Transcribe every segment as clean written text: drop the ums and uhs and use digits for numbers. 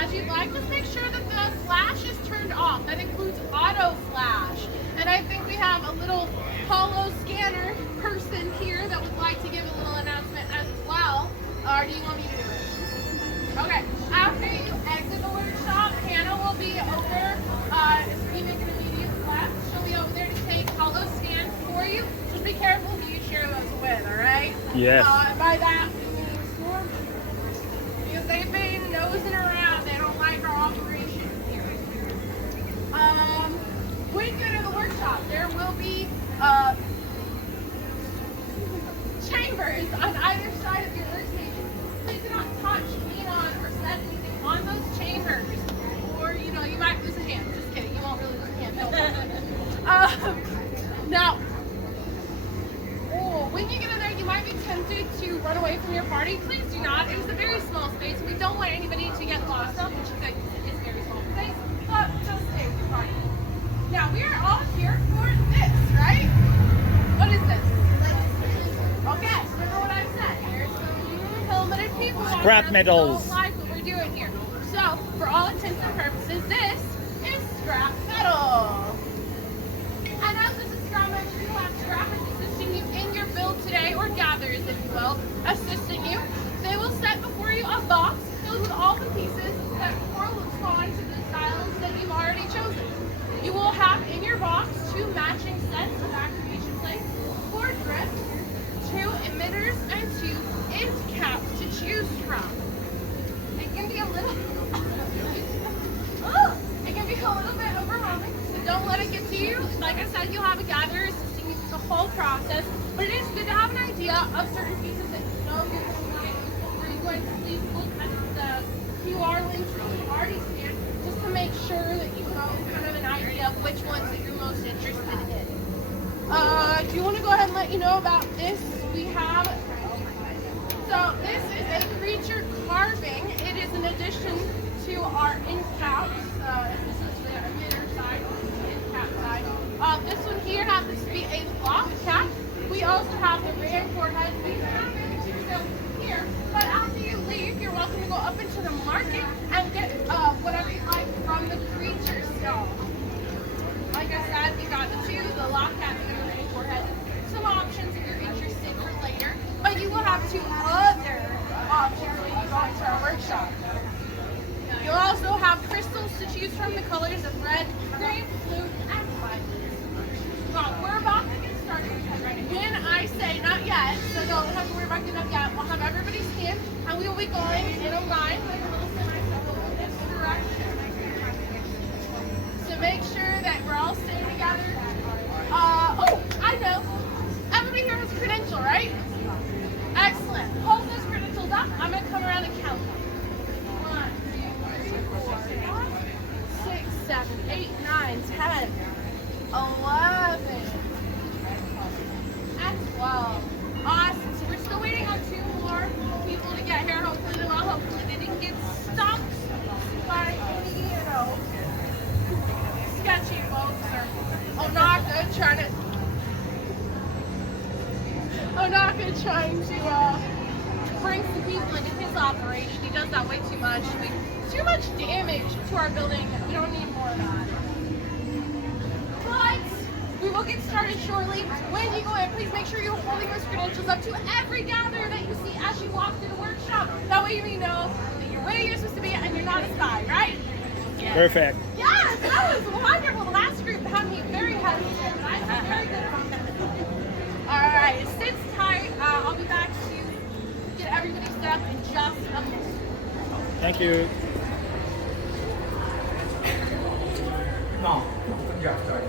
as you'd like. Just make sure that the flash is turned off. That includes auto flash. And I think we have a little holo scanner person here that would like to give a little announcement as well. Or do you want me to do it? Okay. After you exit the workshop, Hannah will be over. If you make an immediate left, she'll be over there to take holo scans for you. Just be careful who you share those with, all right? Yes. By that, we mean Storm. Because they've been nosing around. They don't like our operation here. When you go to the workshop, there will be chambers on either side of your workstation. Please do not touch, lean on, or set anything on those chambers. Or, you know, you might lose a hand. Just kidding. You won't really lose a hand. Now, when you get in there, you might be tempted to run away from your party. Please do not. It is a very small space. We don't want anybody to get lost up, which is a very small space, but just stay with your party. Now, we are all here for this, right? What is this? Okay, remember what I said. There's some helmeted people. Scrap metals. Don't like what we're doing here. So, for all intents and purposes, this is scrap metal. And as this is scrap metal, you have scrappers assisting you in your build today, or gatherers, if you will, assisting you. They will set before you a box filled with all the pieces that correspond to the styles that you've already chosen. You will have in your box 2 matching sets of activation plates, 4 grips, 2 emitters, and 2 end caps to choose from. It can be a little it can be a little bit overwhelming, so don't let it get to you. Like I said, you'll have a gatherer assisting you through the whole process, but it is good to have an idea of certain pieces that you know you're going to get useful for. You're going to please look at the QR links that you already scanned, just to make sure that you know kind of an idea of which ones that you're most interested in. Do you want to go ahead and let you know about this? We have, so this is a creature carving. It is an addition to our end caps. This is the emitter side, the end cap side. This one here happens to be a lock cap. We also have the Rancor head. We have it still here, but after you leave, you're welcome to go up into the market and get whatever you like from the creature stall. Like I said, we got the 2, the lock cap and the Rancor head. Some options if you're interested for later, but you will have 2 other options when you go into our workshop. You'll also have crystals to choose from, the colors of red, green, blue, and white. Well, we're about to get started when I say not yet, so don't have to worry about getting up yet. We'll have everybody stand, and we will be going in a line like a little semicircle in this direction. So make sure that we're all staying together. I know. Everybody here has a credential, right? Excellent. Hold those credentials up. I'm going to come around and count them. 1, 2, 3, 4, 5, 6, 7, 8, 9, 10, 11, and 12. Awesome. So we're still waiting on 2 more people to get here. Hopefully they didn't get stopped by any, sketchy folks or Onaka trying to bring some people into his operation. He does that way too much. Too much damage to our building. We don't need more of that. But we will get started shortly. When you go in, please make sure you're holding those credentials up to every gatherer that you see as you walk through the workshop. That way you know that you're where you're supposed to be and you're not a spy, right? Yes. Perfect. Yes, that was wonderful. The last group had me very hesitant, but I feel very good about that. All right, sit tight. I'll be back to get everybody set up in just a minute. Thank you. No, just sorry.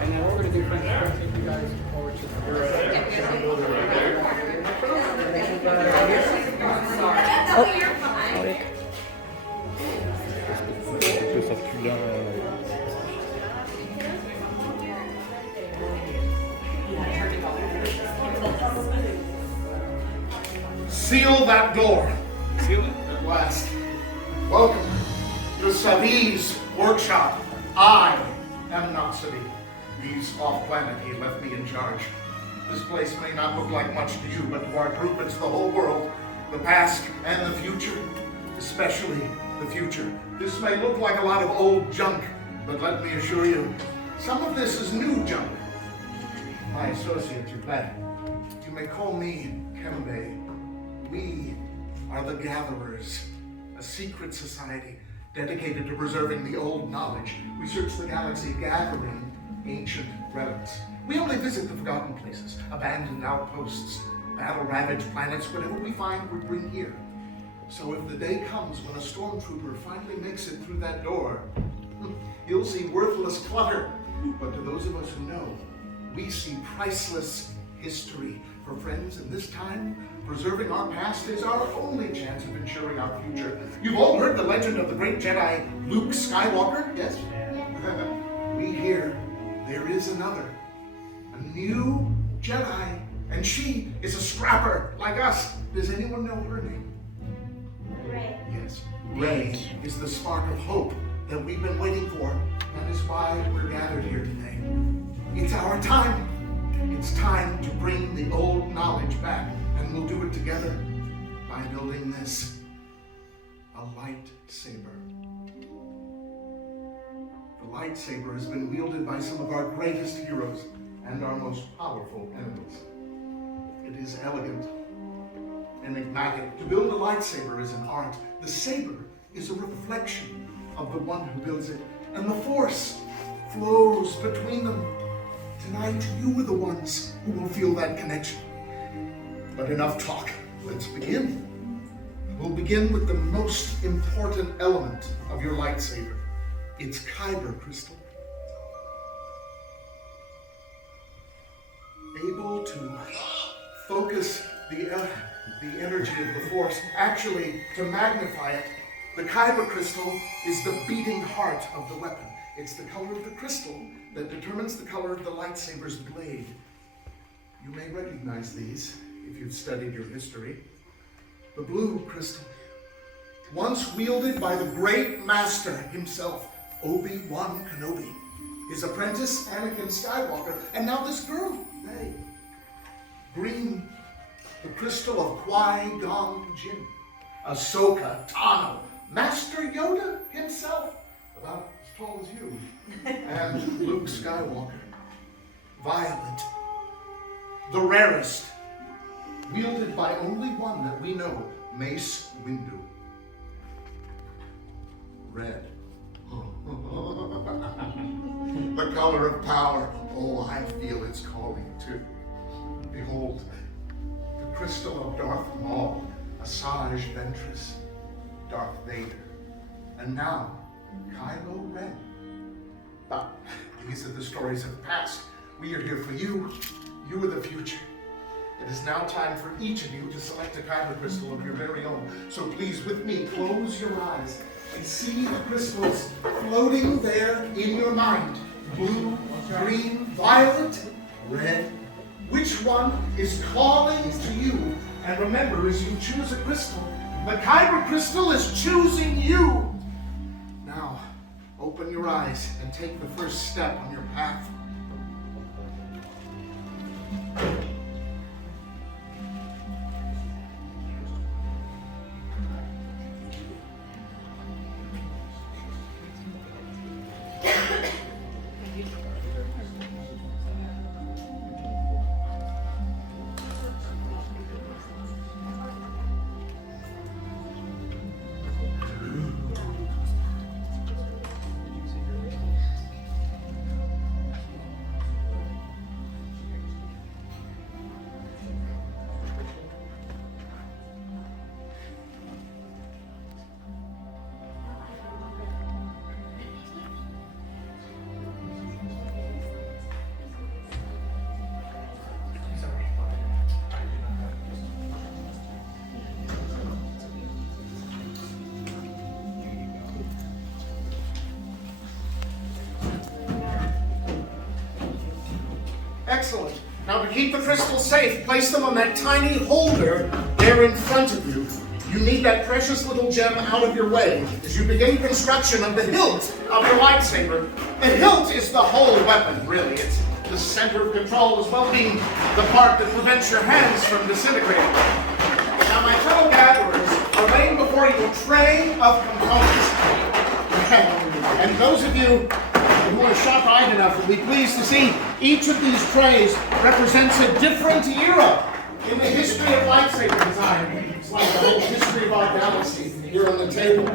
And then we're going to do French press if you guys forward to Seal that door. Seal it. At last. Welcome to Savy'S workshop. I am not Savy. He's off planet. He left me in charge. This place may not look like much to you, but to our group, it's the whole world. the past and the future, especially the future. This may look like a lot of old junk, but let me assure you, some of this is new junk. My associate, you may call me Kembe. We are the Gatherers, a secret society dedicated to preserving the old knowledge. We search the galaxy gathering ancient relics. We only visit the forgotten places, abandoned outposts, battle-ravaged planets. Whatever we find, we bring here. So if the day comes when a stormtrooper finally makes it through that door, he'll see worthless clutter. But to those of us who know, we see priceless history. For friends in this time, preserving our past is our only chance of ensuring our future. You've all heard the legend of the great Jedi Luke Skywalker, yes? We hear there is another, a new Jedi, and she is a scrapper like us. Does anyone know her name? Rey. Yes, Rey is the spark of hope that we've been waiting for. That is why we're gathered here today. It's our time. It's time to bring the old knowledge back, and we'll do it together by building this, a lightsaber. The lightsaber has been wielded by some of our greatest heroes and our most powerful enemies. It is elegant, enigmatic. To build a lightsaber is an art. The saber is a reflection of the one who builds it, and the Force flows between them. Tonight, you are the ones who will feel that connection. But enough talk. Let's begin. We'll begin with the most important element of your lightsaber. It's kyber crystal. Able to focus the energy of the Force, actually to magnify it. The kyber crystal is the beating heart of the weapon. It's the color of the crystal that determines the color of the lightsaber's blade. You may recognize these if you've studied your history. The blue crystal, once wielded by the great master himself, Obi-Wan Kenobi, his apprentice, Anakin Skywalker, and now this girl, Rey. Green, the crystal of Qui-Gon Jinn, Ahsoka Tano, Master Yoda himself, about as tall as you, and Luke Skywalker. Violet, the rarest, wielded by only one that we know, Mace Windu. Red, the color of power. Oh, I feel its calling too. Behold, the crystal of Darth Maul, Asajj Ventress, Darth Vader, and now Kylo Ren. But these are the stories of the past. We are here for you. You are the future. It is now time for each of you to select a kyber crystal of your very own. So please, with me, close your eyes and see the crystals floating there in your mind. Blue, green, violet, red. Which one is calling to you? And remember, as you choose a crystal, the kyber crystal is choosing you. Now, open your eyes and take the first step on your path. Excellent. Now to keep the crystals safe, place them on that tiny holder there in front of you. You need that precious little gem out of your way as you begin construction of the hilt of your lightsaber. The hilt is the whole weapon, really. It's the center of control as well, being the part that prevents your hands from disintegrating. Now, my fellow before you a tray of components. And those of you who are sharp-eyed enough will be pleased to see each of these trays represents a different era in the history of lightsaber design. It's like the whole history of our galaxy here on the table.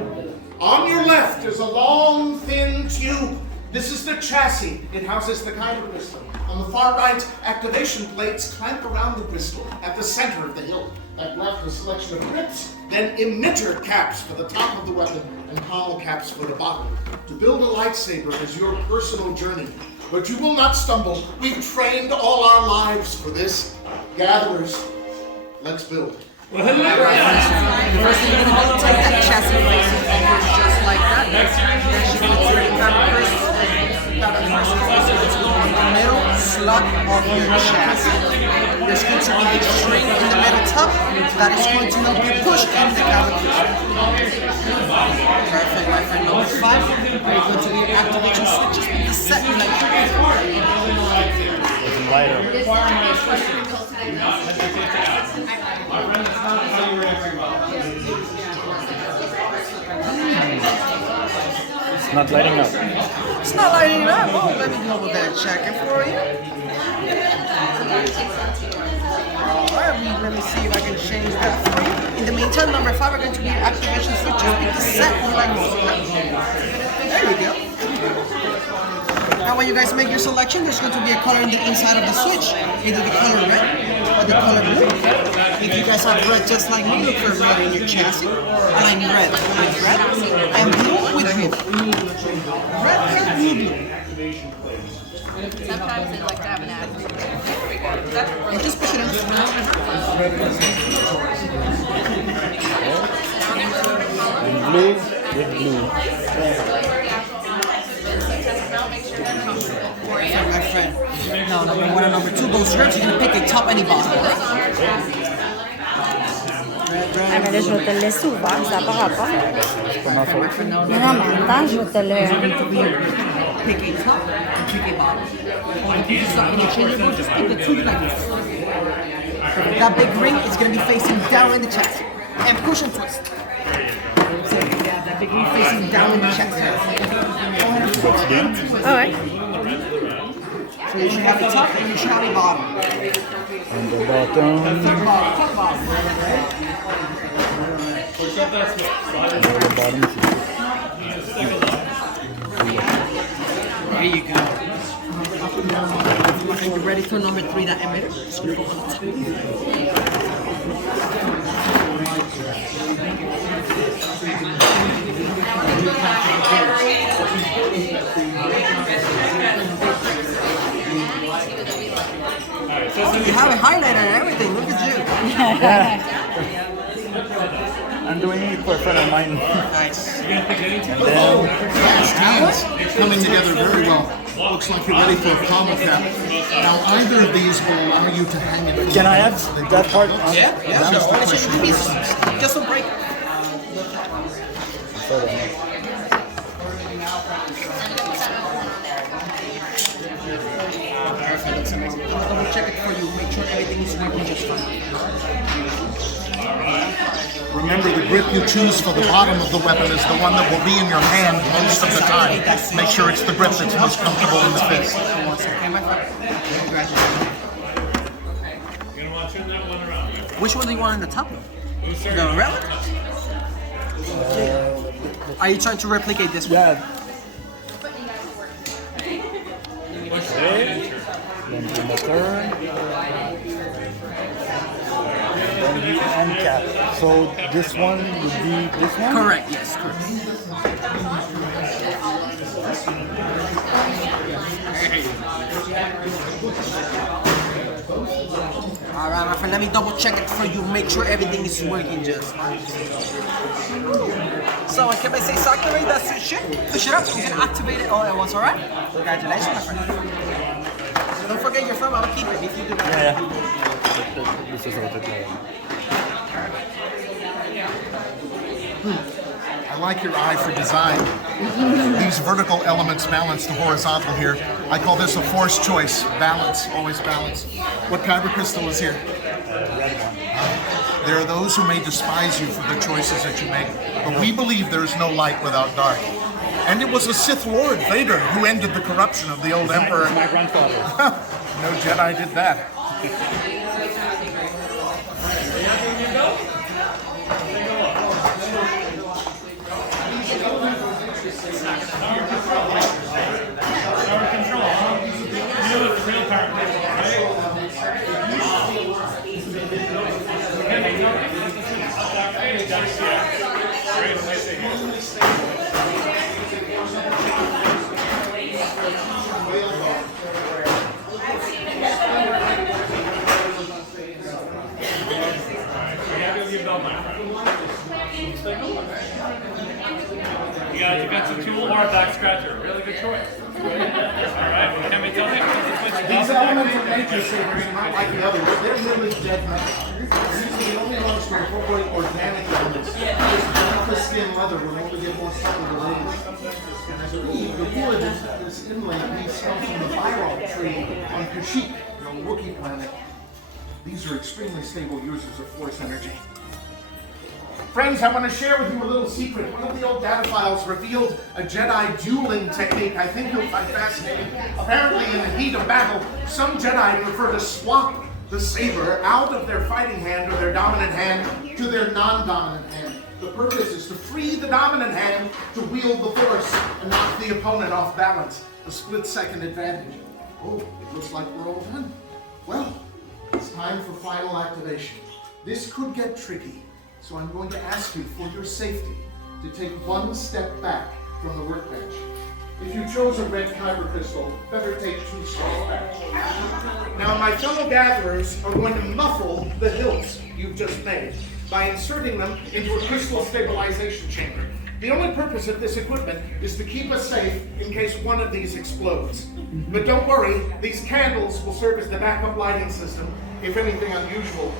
On your left is a long, thin tube. This is the chassis. It houses the kyber crystal. On the far right, activation plates clamp around the crystal at the center of the hilt. At left, a selection of grips, then emitter caps for the top of the weapon and hollow caps for the bottom. To build a lightsaber is your personal journey, but you will not stumble. We've trained all our lives for this. Gatherers, let's build. First thing you're gonna do, take that chassis just like that. Then you're gonna take the fabric first. It's going in the middle slot of your chassis. There's going to be a string in the middle top that is going to help you push in the caliper. Perfect, my friend. Number 5, we're going to be activation switches with the set electric. Lighter. It's not lighting up. It's not lighting up. Oh, let me double that checker for you. Alright, let me see if I can change that for you. In the meantime, number 5 are going to be activation switches with the set electric. There you go. Now when you guys make your selection, there's going to be a color in the inside of the switch. Either the color red or the color blue. If you guys have red just like me, look for red in your chassis. And I'm red with red and blue with blue. Red and blue. Sometimes they like to have an ad. You just push it in. And blue with blue. My friend. Now, number 1 and number 2, both strips, you can pick a top any bottom. Ah, mais là, je vais te le laisser ouvert, ça n'a pas rapport. Non, non, mais en temps, je vais te le... Pick a top and pick a bottom. Or if you do something interchangeable, just pick the 2 like this. That big ring is going to be facing down in the chest. And push and twist. So, yeah, that big ring facing down in the chest. Ah ouais. So you should have a top and you should have a bottom. And the bottom. Top bottom. And the bottom. There you go. Are you ready for number 3, that emitter? It's going to go on the top. You have a highlighter and everything, look at you. I'm doing it for a friend of mine. Nice. And then Hands coming together very well. Looks like you're ready for a pommel cap. Now either of these will allow you to hang it. can I have that part? Yeah, That is the It's question. just pieces. Just a break. Perfect, looks amazing. I'm gonna double check it for you, make sure everything is working just fine. Remember, the grip you choose for the bottom of the weapon is the one that will be in your hand most of the time. Make sure it's the grip that's most comfortable in the fist. Okay, my friend. Congratulations. Which one do you want in the top? The relic? Are you trying to replicate this one? Yeah. Okay. Then do the turn. Then the end cap. So this one would be this one? Correct, yes, correct. Alright, my friend, let me double check it for you, make sure everything is working just fine. So, can I say activate that switch in? Push it up, you can activate it all at once, alright? Congratulations, my friend. Don't forget your phone, I'll keep it if you do that. Yeah. This is what it I like your eye for design. These vertical elements balance the horizontal here. I call this a force choice. Balance, always balance. What kyber crystal is here? red one. There are those who may despise you for the choices that you make, but we believe there is no light without dark. And it was a Sith Lord, Vader, who ended the corruption of the old Emperor. My grandfather. No Jedi did that. Power control. You know what the real power control, right? You got some tool or a back scratcher. Really good choice. Alright, can we tell me? These elements of nature sabers are not like the others. They're really dead metal. These are the only ones to incorporate organic elements. The skin leather will only get more supple to lace. And as a weave, the wood is inlaid. These come from the Byrol tree on Kashyyyk, the Wookiee planet. These are extremely stable users of force energy. Friends, I want to share with you a little secret. One of the old data files revealed a Jedi dueling technique I think you'll find fascinating. Apparently, in the heat of battle, some Jedi prefer to swap the saber out of their fighting hand or their dominant hand to their non-dominant hand. The purpose is to free the dominant hand to wield the force and knock the opponent off balance. A split-second advantage. Oh, it looks like we're all done. Well, it's time for final activation. This could get tricky. So I'm going to ask you, for your safety, to take one step back from the workbench. If you chose a red kyber crystal, better take 2 steps back. Now, my fellow gatherers are going to muffle the hilts you've just made by inserting them into a crystal stabilization chamber. The only purpose of this equipment is to keep us safe in case one of these explodes. But don't worry, these candles will serve as the backup lighting system if anything unusual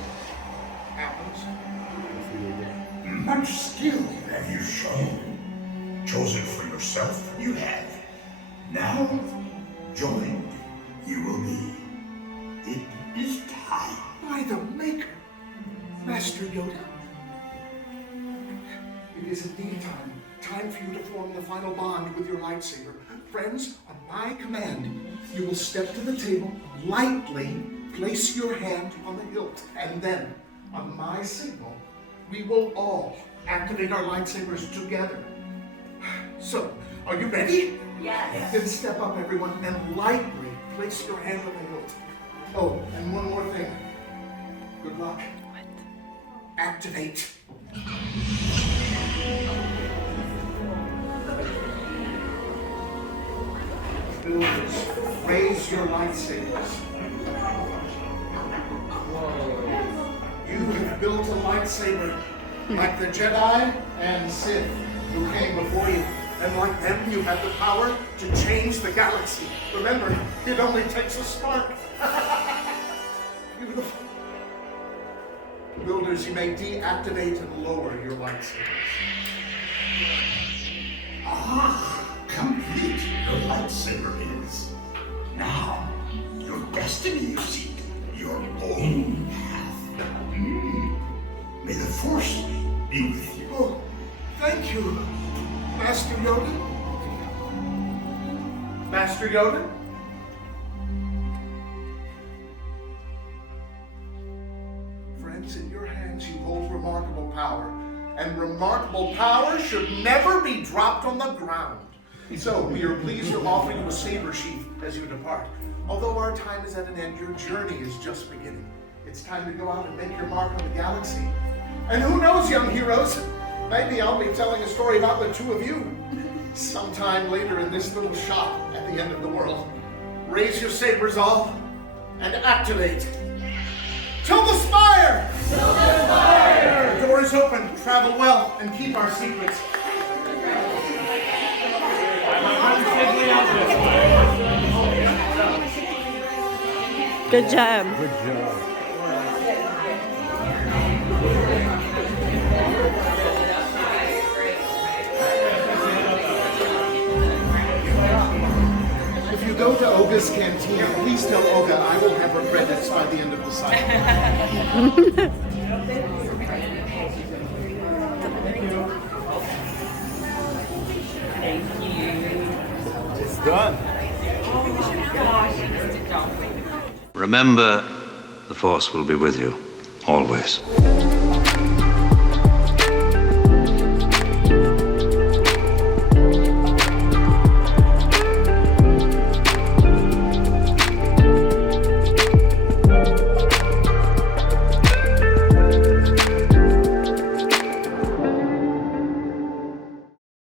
happens. Much skill have you shown. Chosen for yourself, you have. Now, joined you will be. It is time. By the Maker, Master Yoda. It is indeed time. Time for you to form the final bond with your lightsaber. Friends, on my command, you will step to the table, lightly place your hand on the hilt, and then, on my signal, we will all activate our lightsabers together. So, are you ready? Yes. Then step up, everyone, and lightly place your hand on the hilt. Oh, and one more thing. Good luck. Activate. Builders, raise your lightsabers. You have built a lightsaber like the Jedi and Sith who came before you. And like them, you have the power to change the galaxy. Remember, it only takes a spark. Beautiful. Builders, you may deactivate and lower your lightsabers. Ah, complete your lightsaber is. Now, your destiny you seek, your own path. May the Force be with you. Oh, thank you, Master Yoda. Master Yoda? Friends, in your hands you hold remarkable power, and remarkable power should never be dropped on the ground. So, we are pleased to offer you a saber sheath as you depart. Although our time is at an end, your journey is just beginning. It's time to go out and make your mark on the galaxy. And who knows, young heroes? Maybe I'll be telling a story about the two of you sometime later in this little shop at the end of the world. Raise your sabers all and activate. Till the spire! Till the spire! The door is open. Travel well and keep our secrets. Good job. Good job. If you go to this cantina. Please tell Olga I will have her credits by the end of the cycle. It's done. Remember, the Force will be with you, always.